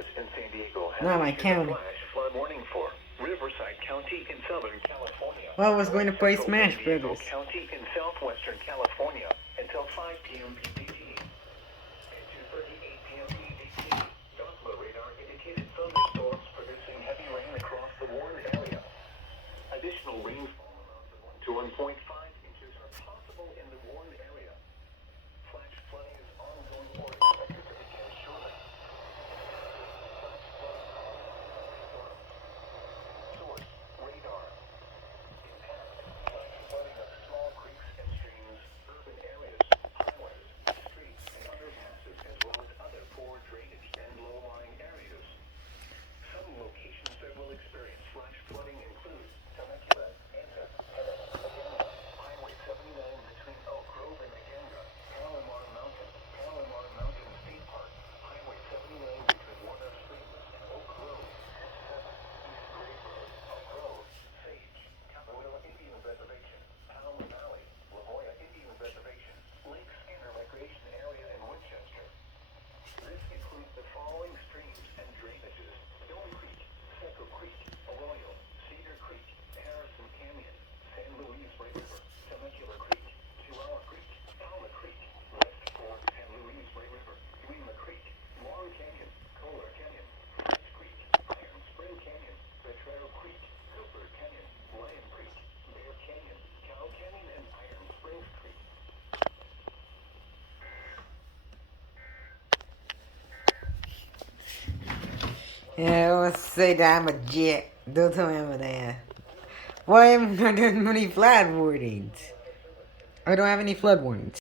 office in San Diego has Not my issued a county. flash flood warning for Riverside County in Southern California. Well, I was going to play Central Smash San Diego Brothers. County in Southwestern California until 5 p.m. PDT. At 2:38 p.m. PDT, Doppler radar indicated thunderstorms producing heavy rain across the warned area. Additional rainfall amounts of 1 to 1.5 inches are possible in the warned area. Flash flooding is ongoing or expected to begin shortly. Source, radar. Impact, flash flooding of small creeks and streams, urban areas, highways, streets, and underpasses, as well as other poor drainage and low-lying areas. Some locations that will experience flash flooding include Temecula, Anta, Pettit, Agenda, Highway 79 between Elk Grove and Agenda, Palomar Mountain State Park, Highway 79 between Warner Springs and Oak Grove, S7, East Grave Road, Elk Grove, Sage, Capoeira Indian Reservation, Palmer Valley, La Jolla Indian Reservation, Lake Skinner Recreation Area in Winchester. This includes the following streams and drainages: Stone Creek, Seco Creek, Arroyo, Cedar Creek, Harrison Canyon, San Luis Ray River, Temecula Creek, Chihuahua Creek, Alma Creek, West Fork San Luis Ray River, Lima Creek, Long Canyon, Kohler Canyon, French Creek, Iron Spring Canyon, Potrero Creek, Cooper Canyon, Lion Creek, Bear Canyon, Cow Canyon, and Iron Springs Creek. Yeah, I want to say that I'm a jet. Don't tell me I'm an ass. Why am I not doing any flood warnings? I don't have any flood warnings.